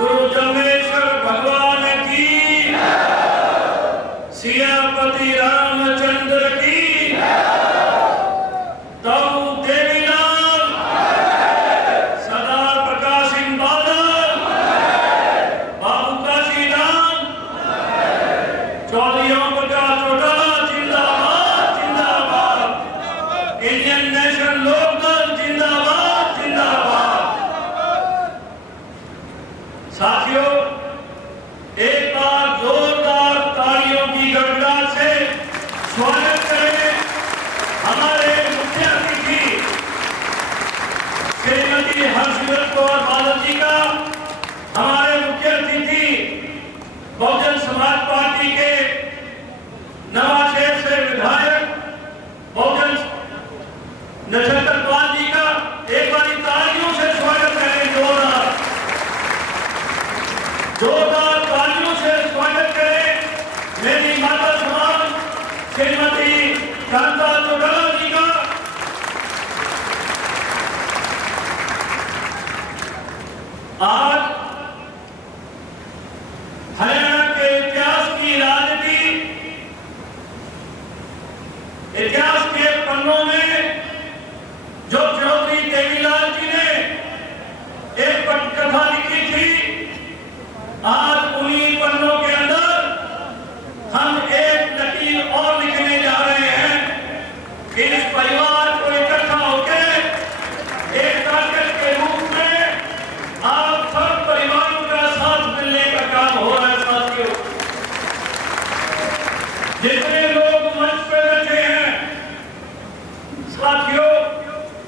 गुरु जम्बेश्वर भगवान की, सियापति रामचंद्र की, ताऊ देवीलाल, सरदार प्रकाश सिंह बादल, बाबू काशीराम, चौधरी ओम प्रकाश चौटाला जिंदाबाद जिंदाबाद, इंडियन नेशनल लोकदल जिंदाबाद जिंदाबाद। साथियों, एक बार जोरदार तालियों की गड़गड़ाहट से स्वागत करें हमारे मुख्य अतिथि श्रीमती हर्षिमरत कौर बादल जी का। हमारे मुख्य अतिथि बहुजन समाज पार्टी के नवाशहर से विधायक बहुजन नक्षत्र पाल जी का एक बार तालियों से स्वागत करें। जोरदार तालियों से स्वागत करें मेरी माता समान श्रीमती कांता चौटाला जी का। आज हरियाणा के इतिहास की राजनीति, इतिहास के पन्नों में जो चौधरी देवीलाल जी ने एक पटकथा लिखी थी, आज उन्हीं पन्नों के अंदर हम एक लकीर और लिखने जा रहे हैं कि इस परिवार को इकट्ठा होकर एक ताकत के रूप में आप सब परिवारों का साथ मिलने का काम हो रहा है। साथियों, जितने लोग मंच पे बैठे हैं, साथियों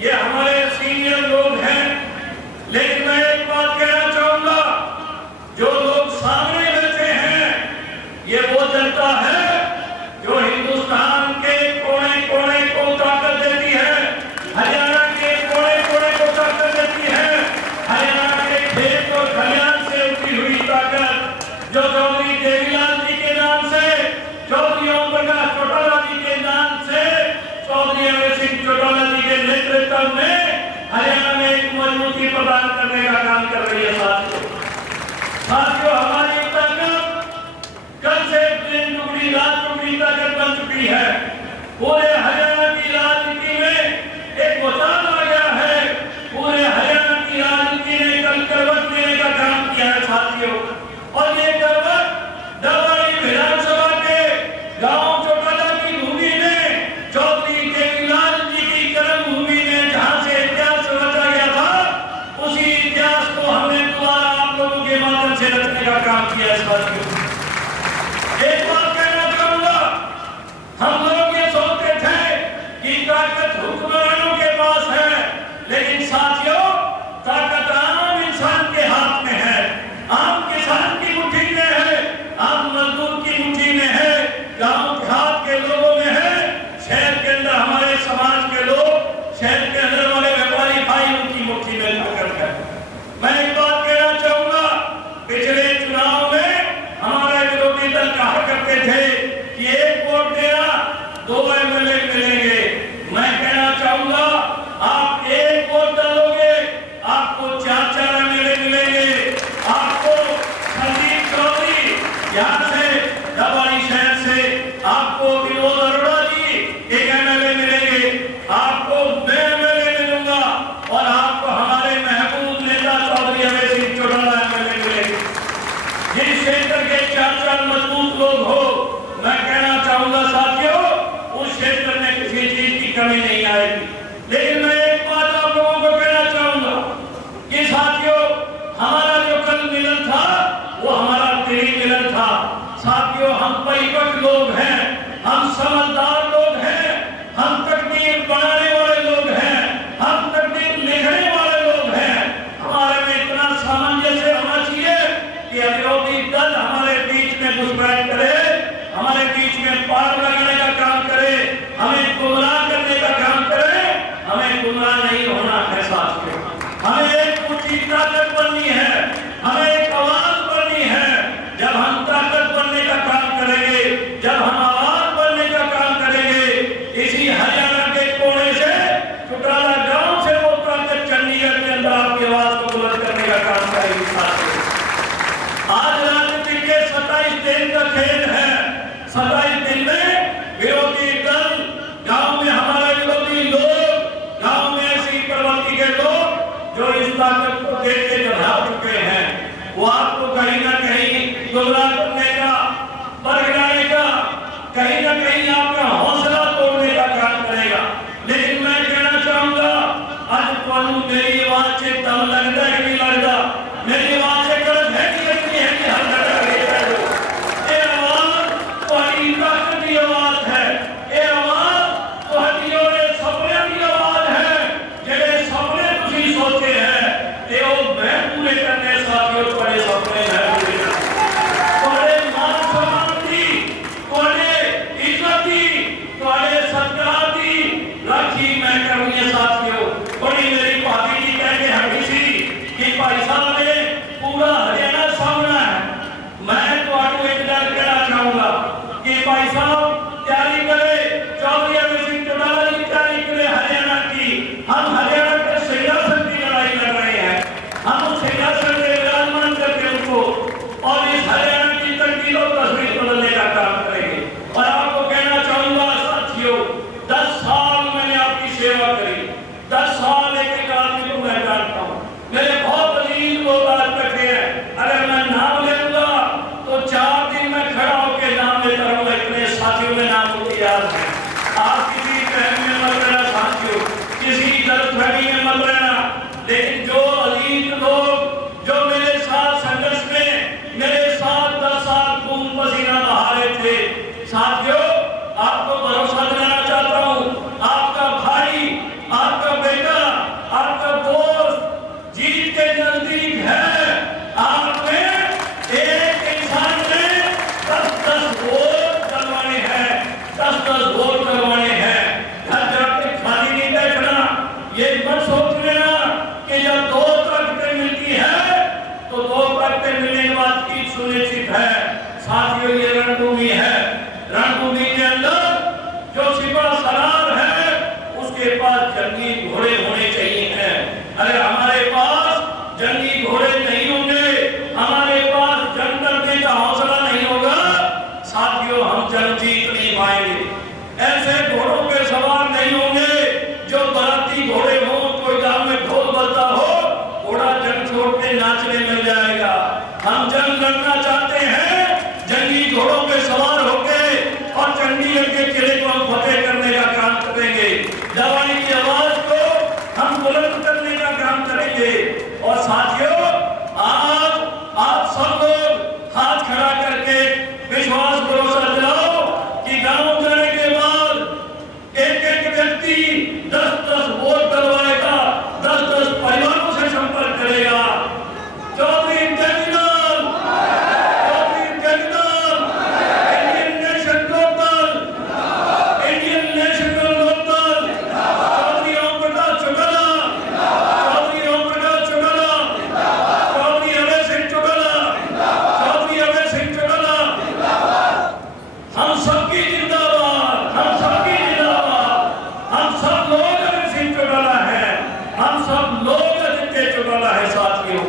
ये हमारे सीनियर लोग हैं, लेकिन मैं एक बात कहना चाहूंगा, जो लोग सामने बैठे हैं ये वो जनता है जो हिंदुस्तान के कोने कोने को ताकत देती है, हरियाणा के कोने कोने को ताकत देती है, हरियाणा के खेत और खलिहान से उठी हुई ताकत जो चौधरी देवीलाल जी के नाम से, चौधरी ओम प्रकाश चौटाला जी के नाम से, चौधरी अमर सिंह चौटाला जी के नेतृत्व में हरियाणा में एक मजबूती प्रदान करने का काम कर रही है। साथियों, हमारी ताकत कल से दिन दुगनी रात दुगनी ताकत बन चुकी है। पूरे हरियाणा की राजनीति में एक बदलाव आ गया है। पूरे हरियाणा की राजनीति ने कल करवट लेने का काम किया है साथियों, और ये करवट डबवाली विधानसभा के गांव चौटाला की भूमि में, चौधरी देवीलाल जी की कर्म भूमि में जहां से इतिहास रचा गया था, उसी इतिहास को हमने दोबारा आप लोगों के माध्यम से रचने का काम किया है। साथियों, एक बात कहना चाहूंगा, हम लोग ये सोचते थे कि ताकत हुक्मरानों के पास है, लेकिन साथियों ताकत आम इंसान के हाथ में है, आम किसान की मुट्ठी में है, आम मजदूर की मुट्ठी में है, गांव देहात के लोगों में है, शहर के अंदर हमारे समाज के लोग, शहर के अंदर वाले व्यापारी भाई, उनकी मुट्ठी में ताकत है। मैं एक बात कहना चाहूंगा, पिछले चुनाव में हमारे विरोधी दल कहा करते थे कि एक वोट देना 2 एमएलए मिलेंगे। मैं कहना चाहूंगा, आप एक वोट डालोगे आपको 4 एमएलए मिलेंगे। आपको संदीप चौधरी यहाँ से डबवाली शहर से, आपको विनोद अरोड़ा जी 1 एमएलए मिलेंगे, आपको मैं एमएलए मिलूंगा, और आपको हमारे महबूब नेता चौधरी अमर सिंह चौटाला एमएलए मिलेंगे। जिस क्षेत्र के 4 मजबूत लोग हो, मैं कहना चाहूंगा साथियों, उस क्षेत्र में किसी चीज की कमी नहीं आएगी। लेकिन मैं एक बात आप लोगों को कहना चाहूंगा कि साथियों, हमारा जो कल मिलन था वो हमारा दिली मिलन था। साथियों, हम परिपक्व लोग हैं, हम समझदार लोग हैं, हम तकदीर बनाने वाले लोग हैं, हम तकदीर लिखने वाले लोग हैं। हमारे में इतना सामंजस्य होना चाहिए कि विरोधी दल हमारे बीच में घुसपैठ करे, हमारे बीच में पार लगाने का काम करे, हमें गुमराह करने का काम करे। हमें गुमराह नहीं होना है साथियों, हमें एक ऊंची ताकत बननी है, हमें एक आवाज बननी है। जब हम ताकत बनने का काम करेंगे, जब हम आवाज बनने का काम करेंगे, इसी हरियाणा के कोने से, चौटाला गांव से वो ताकत चंडीगढ़ के अंदर आपकी आवाज को बुलंद करने का काम करेगी। साथियों, दिन का खेल है। 27 दिन में विरोधी दल, गांव में हमारे विरोधी लोग, गांव में ऐसी प्रवृत्ति के लोग जो इस ताकत को देख के घबरा चुके हैं, वो आपको कहीं ना कहीं गुमराह करने का, बरगलाने का, कहीं ना कहीं आपका हौसला तोड़ने का काम करेगा। लेकिन मैं कहना चाहूंगा, आज ਤੁਹਾਨੂੰ मेरी आवाज से दम लगता है कि नहीं लगता? मेरी आवाज से गलत है कि नहीं है कि हर जगह ये आवाज तुम्हारी ताकत की आवाज है। ये आवाज तुम्हारी सपने की आवाज है। जेडे सपने तुसी सोचे हैं ते ओ मैं पूरे करने साथियों तुम्हारे सपने हैं पूरे तुम्हारे मान सम्मान की, तुम्हारे इज्जत की, तुम्हारे सत्कार की राखी मैं करनी है साथियों। बड़ी मेरी भाभी जी कह के हटी सी कि भाई साहब ने पूरा हरियाणा सामना है। मैं तो आपको एक बार कहना चाहूंगा कि भाई साहब तैयारी करे, चौधरी अमर सिंह चौटाला की तैयारी करे हरियाणा की। हम हरियाणा के सिंहासन की लड़ाई लड़ रहे हैं। हम उस सिंहासन के विराजमान करके उनको और इस हरियाणा की तकदीर और तस्वीर बदलने का काम करेंगे। और आपको कहना चाहूंगा साथियों, 10 साल मैंने आपकी सेवा करी, 10 साल एक आदमी को मैं जानता हूँ। मेरे बहुत अजीज लोग आज बैठे हैं, अगर मैं नाम लेऊंगा तो 4 दिन में खड़ा होकर नाम लेता रहूंगा। इतने साथियों में नाम मुझे याद है। आप किसी बहन में मत रहना साथियों, किसी गलतफहमी में मत रहना। लेकिन जो अजीज लोग जो मेरे साथ संघर्ष में मेरे साथ 10 साल खून पसीना बहा रहे थे, साथियों आपको भरोसा दिलाना चाहता हूँ, आपका भाई, आपका बेटा, आपका दोस्त जीत के नजदीक है। आपने एक इंसान ने 10-10 वोट करवाने हैं, 10-10 वोट करवाने हैं। घर जाके खाली नहीं बैठना। ये मत सोच लेना कि जब 2 ताकतें मिलती है तो 2 ताकतें मिलने के बाद जीत सुनिश्चित है। साथियों ये रणभूमि है। रणभूमि के अंदर जो सिपा सलार है उसके पास जंगी घोड़े होने चाहिए हैं। अरे हमारे पास जंगी घोड़े नहीं होंगे, हमारे पास जंग करने का हौसला नहीं होगा, साथियों हम जंग जीत नहीं पाएंगे। ऐसे घोड़ों पे सवार नहीं होंगे जो बराती घोड़े हो, कोई गांव में ढोल बजता हो, घोड़ा जंग छोड़ के नाचने मिल जाएगा। हम जंग लड़ना चाहते हैं, जंगी घोड़ों पे सवार होके और चंडीगढ़ के किले को हम फतेह करने का काम करेंगे। दवाई की आवाज को हम बुलंद करने का काम करेंगे। और साथियों आज आप सब लोग हाथ खड़ा करके विश्वास भरोसा दिलाओ कि गांव जाने के बाद एक-एक व्यक्ति 10-10 वोट डलवाएगा, 10-10 परिवारों से संपर्क करेगा। Chaudhary Jagdilal, Chaudhary Jagdilal, Indian National Lokdal, Indian National Lokdal, Chaudhary Om Prakash Chautala, Chaudhary Om Prakash Chautala, Chaudhary Abhay Singh Chautala, Chaudhary Abhay Singh Chautala, हम सबकी जिंदाबाद, हम सबकी जिंदाबाद। हम सब लोग अभय सिंह चौटाला है, हम सब लोग आदित्य चौटाला है। साथियों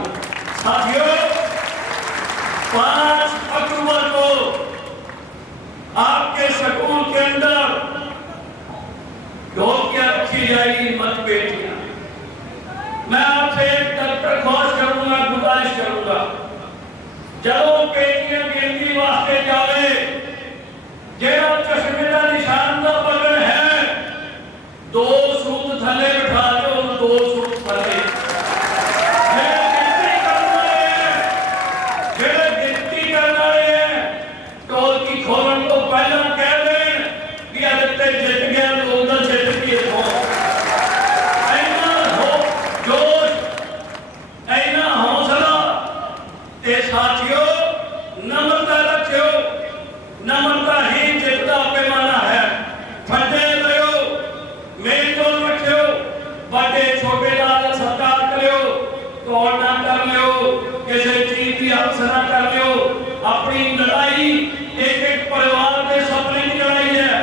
5 अक्टूबर को आपके स्कूल के अंदर ढोलकियां रखी जाएगी, मत बेटियां। मैं आपसे एक दरख्वास्त करूंगा, गुजारिश करूंगा, जब बेटियां गिनती वास्ते जावे, जेड़ा चश्मे का निशान का बटन है, 2 सूत थले बिठा दो, 2 सूत थले। साथियों नम्रता रखियो, नम्रता ही जितना पैमाना है। फटे लो, मेल जोल रखियो, बड़े छोटे का सत्कार करियो, तोड़ ना कर लियो, किसी चीज की हक ना कर लियो। अपनी लड़ाई एक-एक परिवार के सपने की लड़ाई है,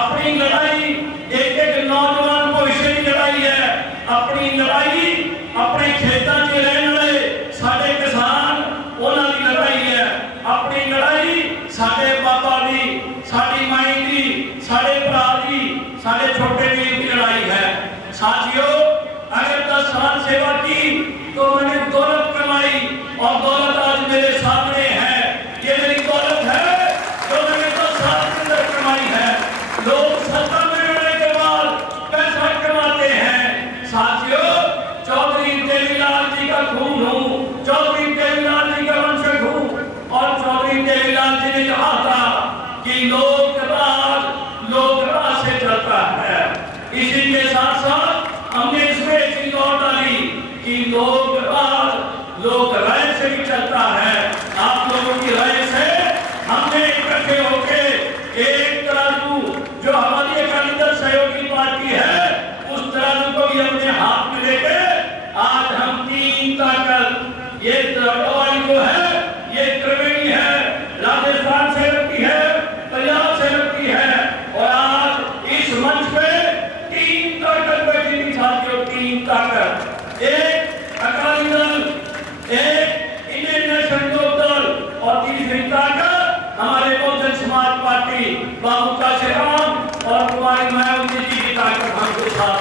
अपनी लड़ाई एक-एक नौजवान भविष्य की लड़ाई है, अपनी लड़ाई अपने खेतों के रहने वाले साडे किसान उन्हां दी लड़ाई है, अपनी लड़ाई तीसरी ताकत हमारे बहुजन समाज पार्टी बाबू का श्रीराम और कुमारी मायावती जी की ताकत हमके साथ